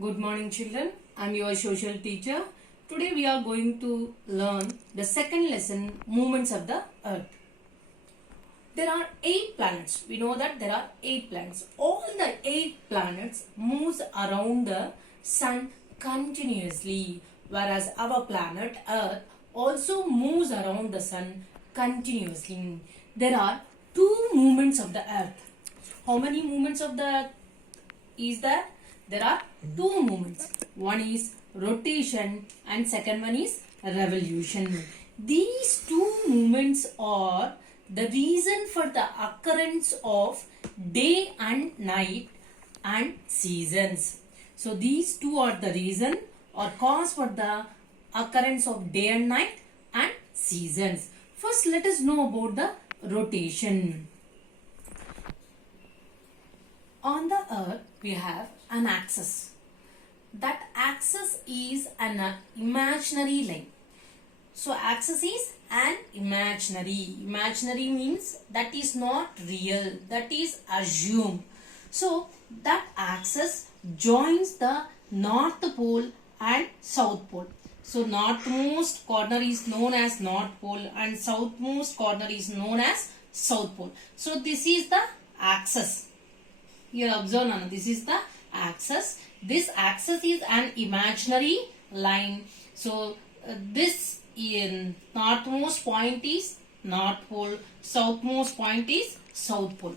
Good morning children. I am your social teacher. Today we are going to learn the second lesson, movements of the earth. There are 8 planets. We know that there are 8 planets. All the 8 planets moves around the sun continuously, whereas our planet earth also moves around the sun continuously. There are 2 movements of the earth. How many movements of the earth is there? There are 2 movements. One is rotation and second one is revolution. These 2 movements are the reason for the occurrence of day and night and seasons. So these 2 are the reason or cause for the occurrence of day and night and seasons. First, let us know about the rotation. On the earth, we have an axis. That axis is an imaginary line. So, axis is an imaginary. Imaginary means that is not real. That is assumed. So, that axis joins the North Pole and South Pole. So, northmost corner is known as North Pole and southmost corner is known as South Pole. So, this is the axis. Here observe Nana, this is the axis. This axis is an imaginary line. So this in northmost point is North Pole, southmost point is South Pole.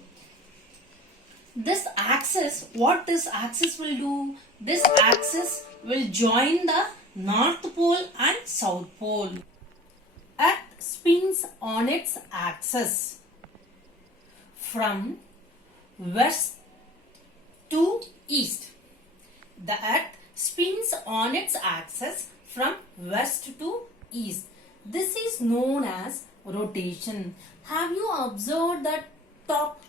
This axis, what this axis will do? This axis will join the North Pole and South Pole. Earth spins on its axis from west to east. The earth spins on its axis from west to east. This is known as rotation. Have you observed that top?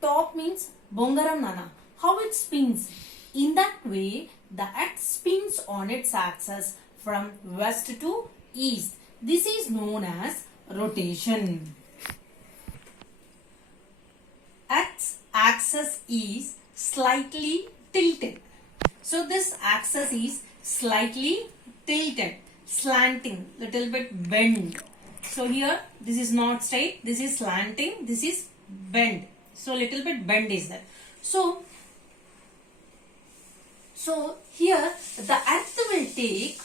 Top means bongaram nana. How it spins? In that way, the earth spins on its axis from west to east. This is known as rotation. Earth's axis is slightly tilted. So this axis is slightly tilted, slanting, little bit bent. So here this is not straight, this is slanting, this is bent. So little bit bend is there. So here the earth will take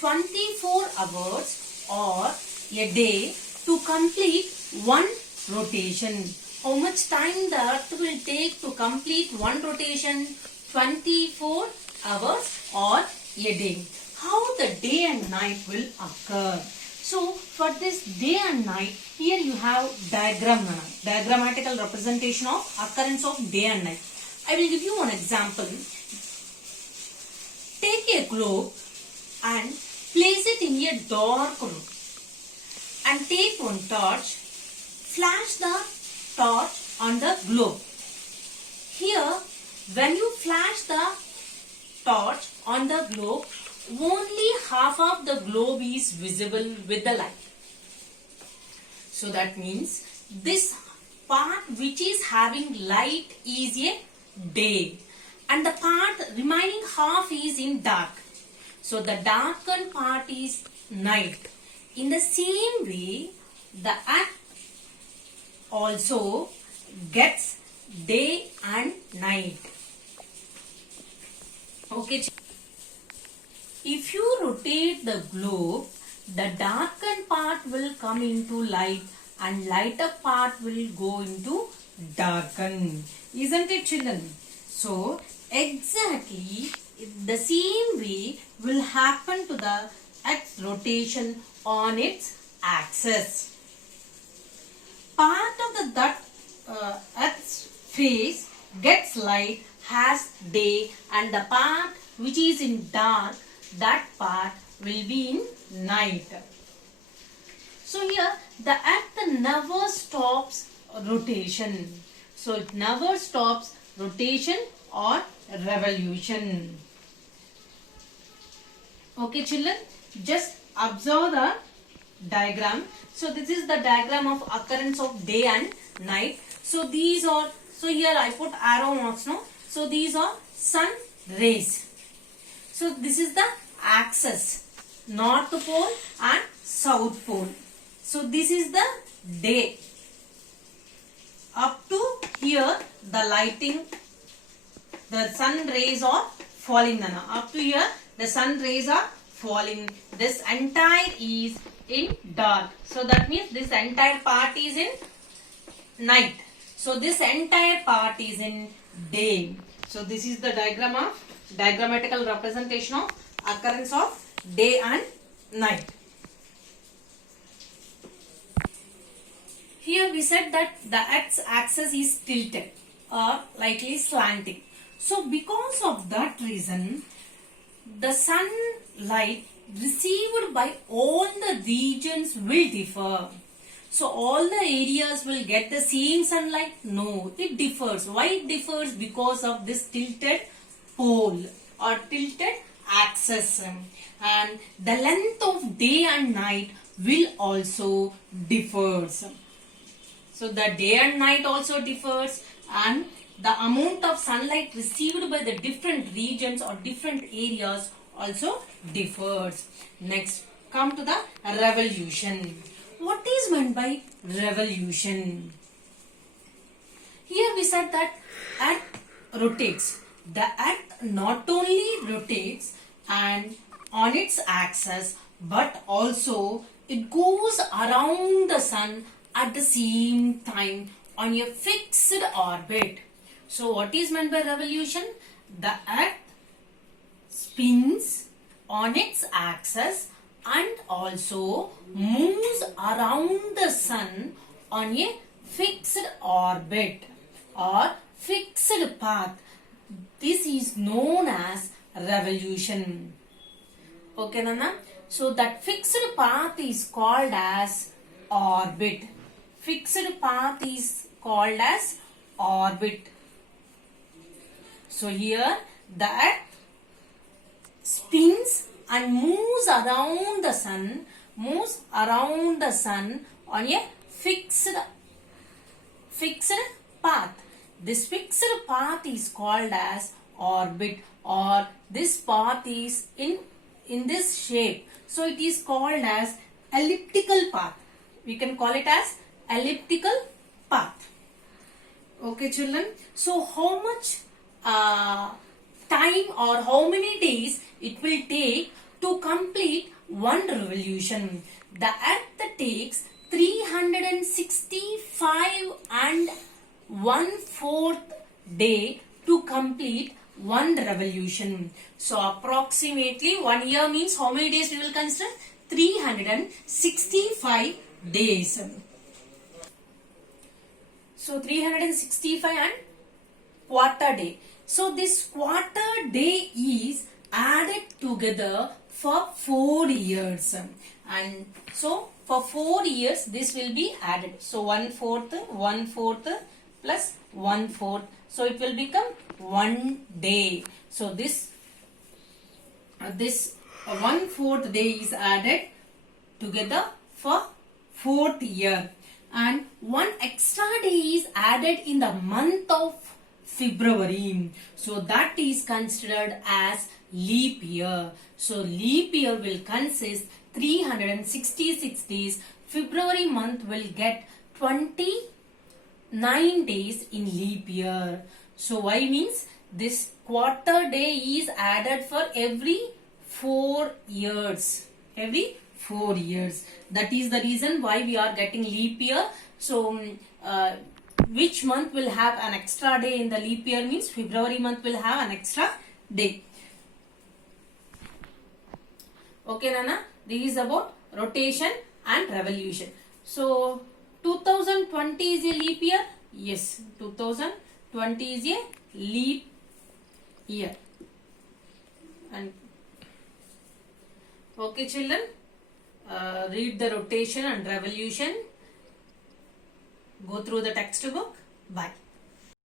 24 hours or a day to complete one rotation. How much time the earth will take to complete one rotation? 24 hours or a day. How the day and night will occur? So for this day and night, here you have diagrammatical representation of occurrence of day and night. I will give you one example. Take a globe and place it in a dark room and take one torch, flash the torch on the globe. Here, when you flash the torch on the globe, only half of the globe is visible with the light. So that means this part which is having light is a day and the part remaining half is in dark. So the darkened part is night. In the same way, the earth also gets day and night. Okay. If you rotate the globe, the darkened part will come into light and lighter part will go into darken. Isn't it, children? So exactly the same way will happen to the Earth's rotation on its axis. Part of the Earth's face gets light, has day, and the part which is in dark, that part will be in night. So here the Earth never stops rotation. So it never stops rotation or revolution. Okay children, just observe the diagram. So this is the diagram of occurrence of day and night. So these are, so here I put arrow marks, no? So these are sun rays. So this is the axis, north pole and south pole. So this is the day. Up to here the lighting, the sun rays are falling, Nana. Up to here the sun rays are falling. This entire is in dark. So that means this entire part is in night. So this entire part is in day. So this is the diagrammatical representation of occurrence of day and night. Here we said that the x-axis is tilted or likely slanting. So because of that reason, the sunlight received by all the regions will differ. So all the areas will get the same sunlight? No, it differs. Why it differs? Because of this tilted pole or tilted axis. And the length of day and night will also differs. So the day and night also differs, and the amount of sunlight received by the different regions or different areas also differs. Next, come to the revolution. What is meant by revolution? Here we said that Earth rotates. The Earth not only rotates and on its axis, but also it goes around the sun at the same time on a fixed orbit. So what is meant by revolution? The Earth spins on its axis and also moves around the sun on a fixed orbit or fixed path. This is known as revolution. Okay, Nana? So that fixed path is called as orbit. Fixed path is called as orbit. So here the Earth spins and moves around the sun on a fixed path. This fixed path is called as orbit, or this path is in this shape. So it is called as elliptical path. We can call it as elliptical path. Okay, children. So how much time or how many days it will take to complete one revolution? The Earth takes 365 and 1/4 day to complete one revolution. So approximately 1 year means how many days we will consider? 365 days. So 365 and quarter day. So this quarter day is added together for 4 years. And so for 4 years this will be added. So 1/4 plus 1/4. So it will become 1 day. So this 1/4 day is added together for 4th year. And one extra day is added in the month of February. So that is considered as leap year. So leap year will consist 366 days. February month will get 29 days in leap year. So why means this quarter day is added for every 4 years. Every 4 years. That is the reason why we are getting leap year. So which month will have an extra day in the leap year means February month will have an extra day. Okay, Nana? This is about rotation and revolution. So 2020 is a leap year? Yes, 2020 is a leap year. And okay, children, read the rotation and revolution. Go through the textbook. Bye.